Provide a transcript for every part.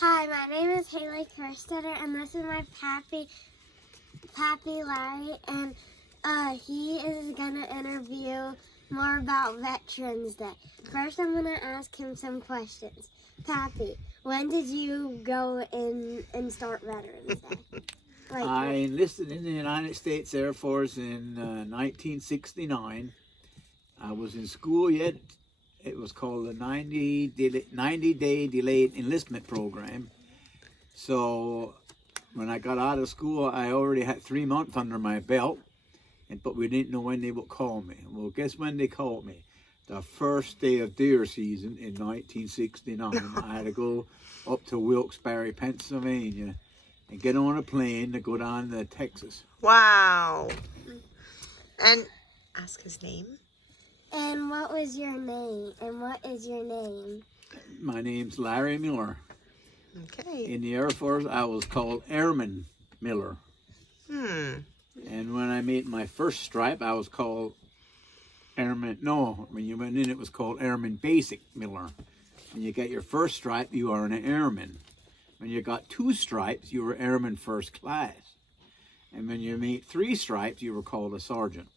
Hi, my name is Hailey and this is my Pappy Larry, and he is gonna interview more about Veterans Day. First, I'm gonna ask him some questions. Pappy, when did you go in and start Veterans Day? I enlisted in the United States Air Force in 1969. I was in school yet. It was called the 90-day delayed enlistment program. So when I got out of school, I already had 3 months under my belt, but we didn't know when they would call me. Well, guess when they called me? The first day of deer season in 1969. I had to go up to Wilkes-Barre, Pennsylvania, and get on a plane to go down to Texas. Wow. And ask his name. And what was your name? And what is your name? My name's Larry Miller. Okay. In the Air Force, I was called Airman Miller. Hmm. And when I made my first stripe, I was called Airman. No, when you went in, it was called Airman Basic Miller. When you get your first stripe, you are an airman. When you got 2 stripes, you were Airman First Class. And when you made 3 stripes, you were called a sergeant.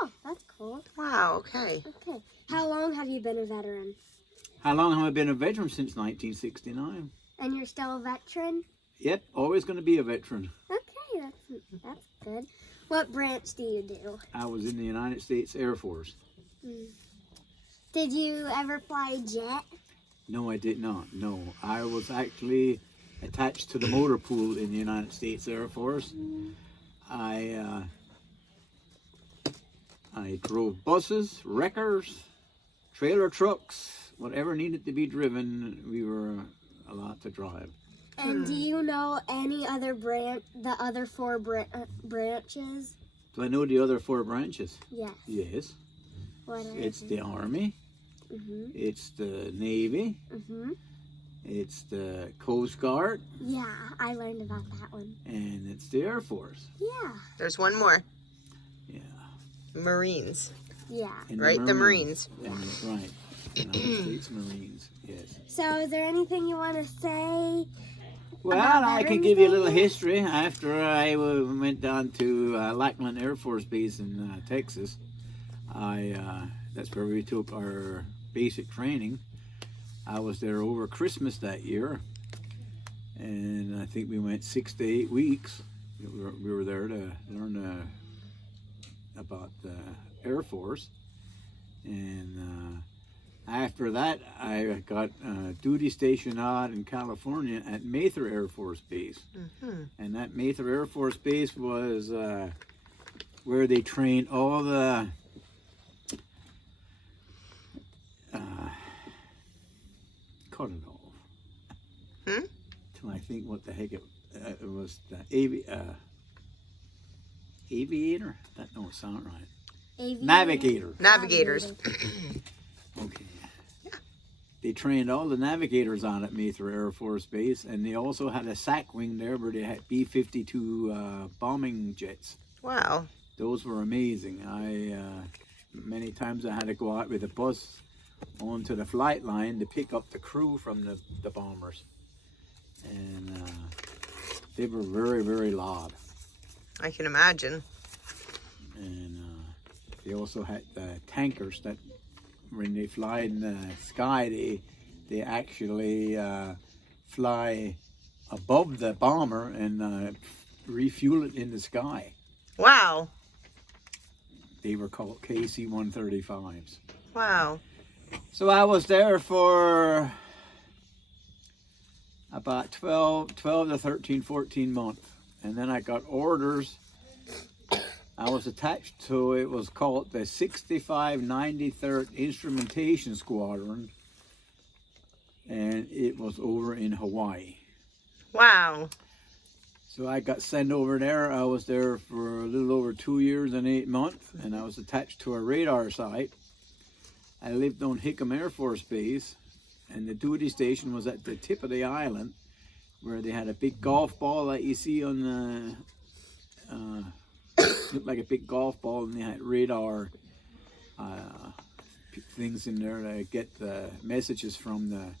Oh, that's cool. Wow, okay. Okay. How long have you been a veteran? How long have I been a veteran? Since 1969. And you're still a veteran? Yep, always going to be a veteran. Okay, that's good. What branch do you do? I was in the United States Air Force. Did you ever fly a jet? No, I did not. No, I was actually attached to the motor pool in the United States Air Force. I drove buses, wreckers, trailer trucks, whatever needed to be driven, we were allowed to drive. And do you know any other the other 4 branches? Do I know the other 4 branches? Yes. Yes. What are It's they? the Army. It's the Navy. It's the Coast Guard. Yeah, I learned about that one. And it's the Air Force. Yeah. There's one more. Yeah. Marines. Yeah. And Right, the Marines. Right. United States Marines, yes. So is there anything you want to say? Well, I can Veterans give you a Day? little history. After I went down to Lackland Air Force Base in Texas, that's where we took our basic training. I was there over Christmas that year, and I think we went 6 to 8 weeks. We were there to learn about the Air Force, and after that, I got duty station out in California at Mather Air Force Base. And that Mather Air Force Base was where they trained all the cut it off. Till I think what the heck it was, the aviator? That don't sound right. Navigator. Navigators. Okay. They trained all the navigators on at Mather Air Force Base, and they also had a SAC wing there where they had B-52 bombing jets. Wow. Those were amazing. Many times I had to go out with a bus onto the flight line to pick up the crew from the bombers. And they were very, very loud. I can imagine. And they also had tankers that when they fly in the sky, they actually fly above the bomber and refuel it in the sky. Wow. They were called KC-135s. Wow. So I was there for about 12 to 13, 14 months. And then I got orders. I was attached to, it was called the 6593rd Instrumentation Squadron, and it was over in Hawaii. Wow. So I got sent over there. I was there for a little over 2 years and 8 months, and I was attached to a radar site. I lived on Hickam Air Force Base, and the duty station was at the tip of the island, where they had a big golf ball that you see on the looked like a big golf ball, and they had radar things in there to get the messages from the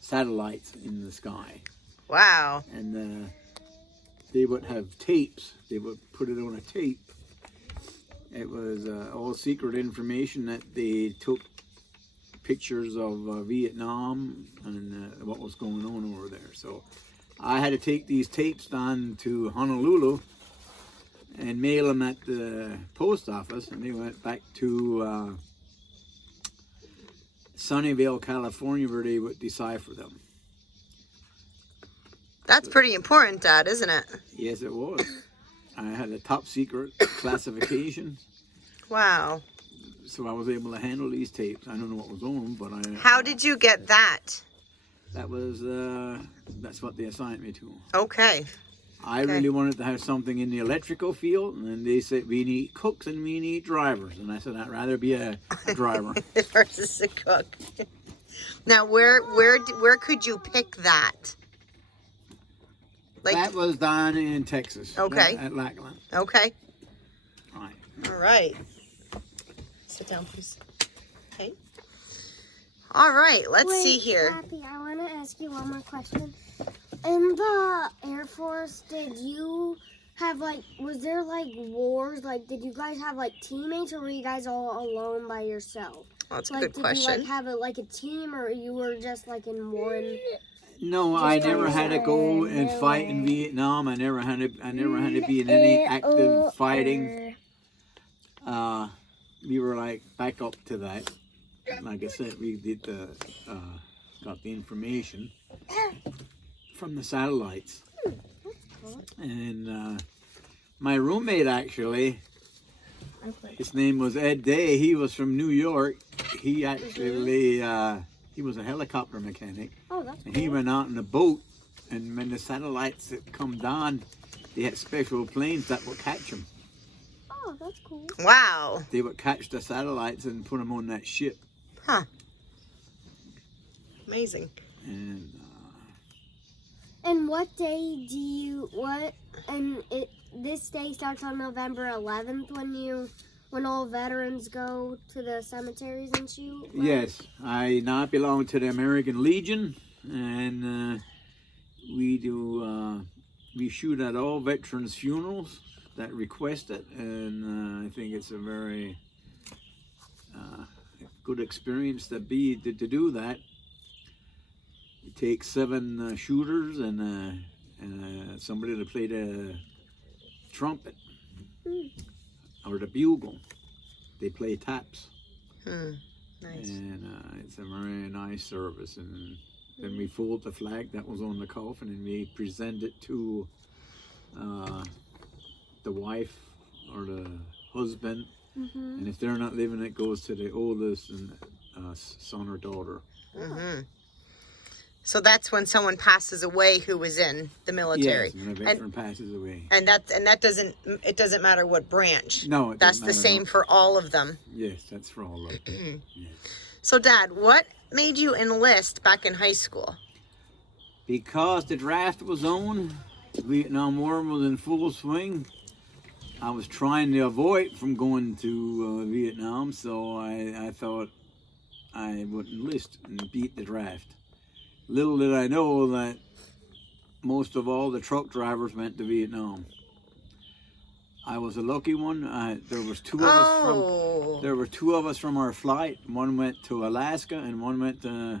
satellites in the sky. Wow. And they would have tapes. They would put it on a tape. It was all secret information that they took pictures of Vietnam and what was going on over there. So I had to take these tapes down to Honolulu and mail them at the post office, and they went back to Sunnyvale, California, where they would decipher them. That's pretty important, Dad, isn't it? Yes, it was. I had a top secret classification, Wow. so I was able to handle these tapes. I don't know what was on them, but How did you get that? that was that's what they assigned me to. Okay. I really wanted to have something in the electrical field, and they said we need cooks and we need drivers, and I said I'd rather be a driver. Versus a cook. Now, where could you pick that? Like, That was down in Texas. Okay. At Lackland. okay. Right. All right. Sit down, please. Okay. All right. Let's see here. Pappy, I want to ask you one more question. In the Air Force, did you have was there wars? Did you guys have teammates, or were you guys all alone by yourself? That's a good question. Did you have a team, or you were just in one? No, I never had to go and fight in Vietnam. I never had to be in any active fighting. We were back up to that. Like I said, we did got the information from the satellites. And my roommate, actually, his name was Ed Day. He was from New York. He actually he was a helicopter mechanic. Oh, that's cool. And he went out in a boat, and when the satellites that come down, they had special planes that would catch them. Oh, that's cool. Wow. They would catch the satellites and put them on that ship. Huh. Amazing. And what day do you this day starts on November 11th when all veterans go to the cemeteries and shoot? Right? yes, I now belong to the American Legion, and we shoot at all veterans' funerals that request it, and I think it's a very good experience to do that. It takes 7 shooters and somebody to play the trumpet or the bugle. They play taps. Nice. And it's a very nice service. And then we fold the flag that was on the coffin, and we present it to the wife or the husband. And if they're not living, it goes to the oldest and son or daughter. So that's when someone passes away who was in the military. Yes, when a veteran passes away. And that doesn't matter what branch. No, it that's doesn't the matter. same for all of them. Yes, that's for all of them. Yes. So, Dad, what made you enlist back in high school? Because the draft was on, the Vietnam War was in full swing. I was trying to avoid from going to Vietnam, so I thought I would enlist and beat the draft. Little did I know that most of all the truck drivers went to Vietnam. I was a lucky one. There were two of us from our flight. One went to Alaska and one went to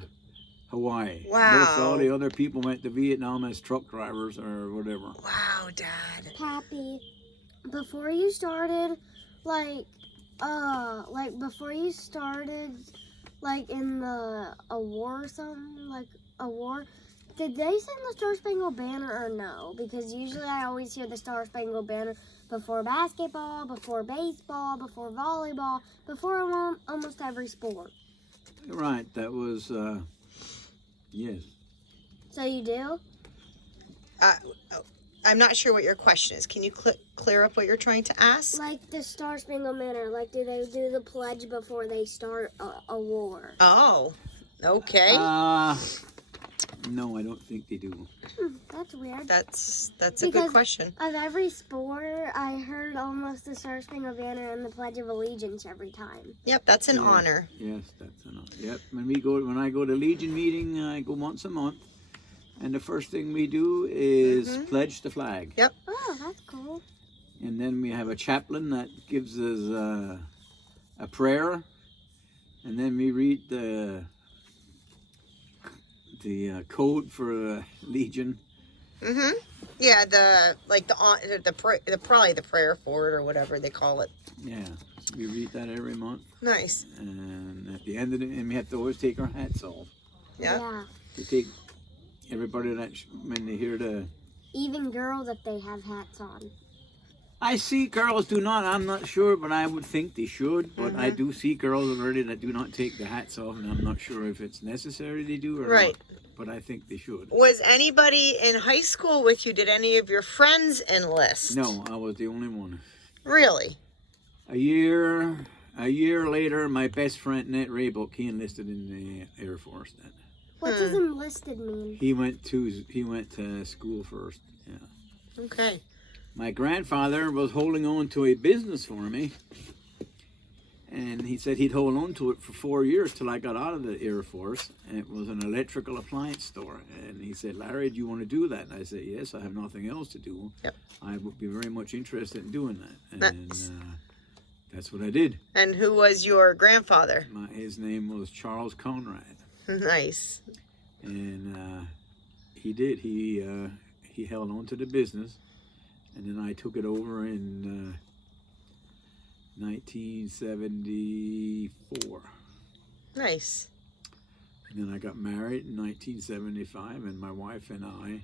Hawaii. Wow. Most all the other people went to Vietnam as truck drivers or whatever. Wow, Dad. Pappy, before you started, in a war or something, did they sing the Star Spangled Banner or no? Because usually I always hear the Star Spangled Banner before basketball, before baseball, before volleyball, before almost every sport. Right, that was, yes. So you do? I'm not sure what your question is. Can you clear up what you're trying to ask? Like the Star Spangled Banner, do they do the pledge before they start a war? Oh, okay. No, I don't think they do. That's weird. That's a good question. Of every sport, I heard almost the Star Spangled Banner and the Pledge of Allegiance every time. Yep, that's an honor. Yes, that's an honor. Yep, when I go to Legion meeting, I go once a month. And the first thing we do is Mhm. pledge the flag. Yep. Oh, that's cool. And then we have a chaplain that gives us a prayer. And then we read the code for Legion. Mhm. Yeah, probably the prayer for it or whatever they call it. Yeah, we read that every month. Nice. And at the end of it, and we have to always take our hats off. Yeah. Yeah. To take everybody when they hear the. Even girls, if they have hats on. I see girls do not. I'm not sure, but I would think they should. But I Mhm. do see girls already that do not take the hats off, and I'm not sure if it's necessary they do or Right. not. But I think they should. Was anybody in high school with you? Did any of your friends enlist? No, I was the only one. Really? A year later, my best friend Ned Raybook, he enlisted in the Air Force. Then What does enlisted mean? he went to school first. Yeah. Okay. My grandfather was holding on to a business for me, and he said he'd hold on to it for 4 years till I got out of the Air Force. And it was an electrical appliance store. And he said, "Larry, do you want to do that?" And I said, "Yes, I have nothing else to do. Yep. I would be very much interested in doing that." And Nice. that's what I did. And who was your grandfather? His name was Charles Conrad. Nice. And he did. He held on to the business. And then I took it over in 1974. Nice. And then I got married in 1975, and my wife and I,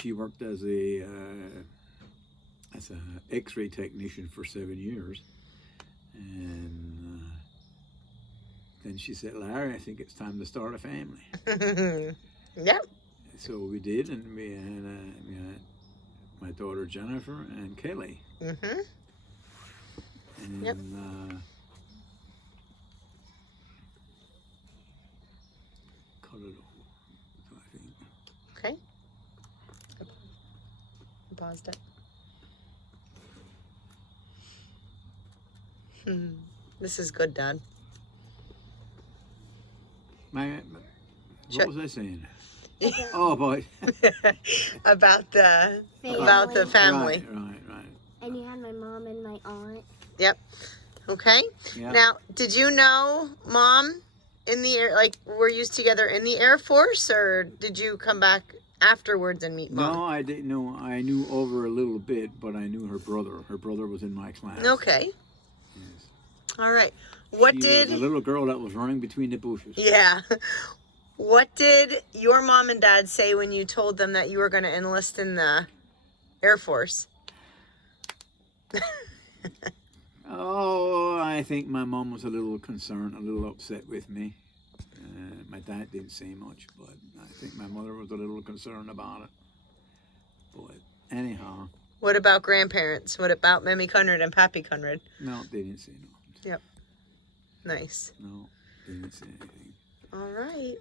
she worked as a X-ray technician for 7 years. And then she said, "Larry, I think it's time to start a family." Yep. So we did, and we had my daughter Jennifer and Kelly. Mhm. And Yep. cut it off, I think. Okay. Paused it. This is good, Dad. What Sure. was I saying? Oh, boy. about the Family. family. Right. And you had my mom and my aunt. Yep. Okay. Yeah. Now, did you know Mom in the air? Like, were you together in the Air Force, or did you come back afterwards and meet Mom? No, I didn't know. I knew over a little bit, but I knew her brother. Her brother was in my class. Okay. Yes. All right. What She did? was a little girl that was running between the bushes. Yeah. What did your mom and dad say when you told them that you were going to enlist in the Air Force? Oh, I think my mom was a little concerned, a little upset with me. My dad didn't say much, but I think my mother was a little concerned about it. But anyhow, What about grandparents? What about Mammy Conrad and Pappy Conrad? no, they didn't say no. Nice. No, they didn't say anything. All right.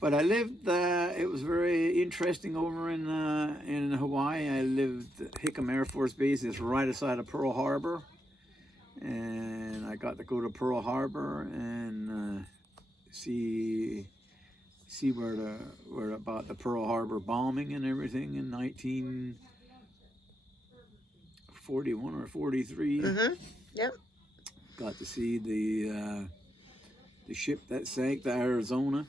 But I lived. It was very interesting over in Hawaii. I lived at Hickam Air Force Base. It's right outside of Pearl Harbor, and I got to go to Pearl Harbor and see where about the Pearl Harbor bombing and everything in 1941 or 43. Mhm. Yep. Got to see the ship that sank, the Arizona.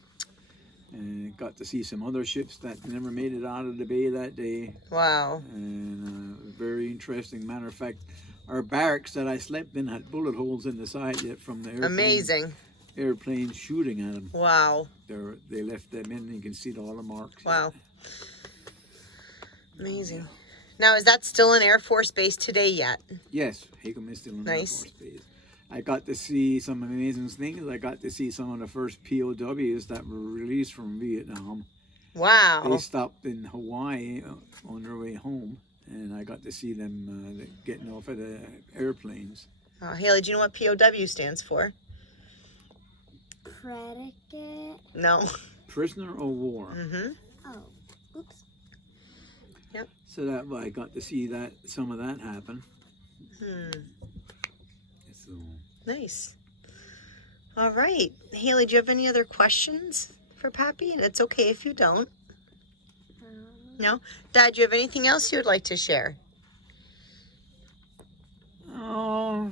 And got to see some other ships that never made it out of the bay that day. Wow. And very interesting. Matter of fact, our barracks that I slept in had bullet holes in the side yet from the Amazing. airplanes shooting at them. Wow. They left them in, and you can see all the marks. Wow. Amazing. Now, is that still an Air Force base today yet? Yes, Hickam is still an Air Nice. Force base. I got to see some amazing things. I got to see some of the first POWs that were released from Vietnam. Wow. They stopped in Hawaii on their way home, and I got to see them getting off of the airplanes. Hailey, do you know what POW stands for? Predicate. No. Prisoner of war. Mm-hmm. Oh, oops. So that I got to see some of that happen. So Nice. All right. Hailey, do you have any other questions for Pappy? And it's okay if you don't. No? Dad, do you have anything else you would like to share? Oh,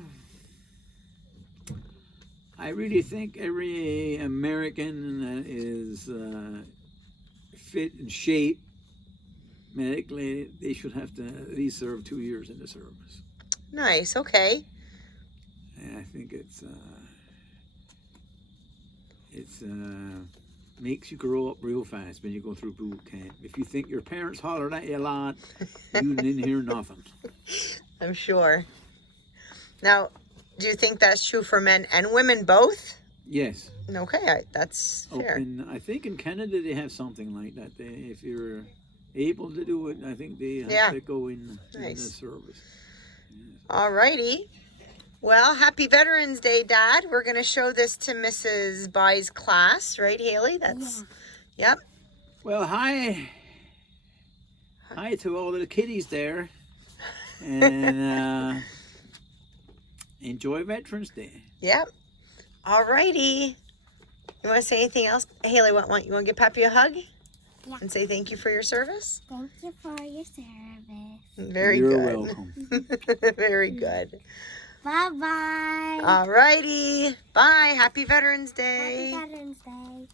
I really think every American that is fit and shape medically, they should have to at least serve 2 years in the service. Nice, okay. And I think it's makes you grow up real fast when you go through boot camp. If you think your parents hollered at you a lot, you didn't hear nothing. I'm sure. Now, do you think that's true for men and women both? Yes. Okay, that's fair. I think in Canada they have something like that. If you're able to do it, I think they have to go in the service. Yes. All righty. Well, happy Veterans Day, Dad. We're going to show this to Mrs. Bai's class, right, Hailey? Yep. Well, hi to all of the kiddies there, and enjoy Veterans Day. Yep. All righty. You want to say anything else? Hailey, you want to give Pappy a hug? Yeah. And say thank you for your service? Thank you for your service. Very You're good. welcome. Very good. Bye-bye. All righty. Bye. Happy Veterans Day. Happy Veterans Day.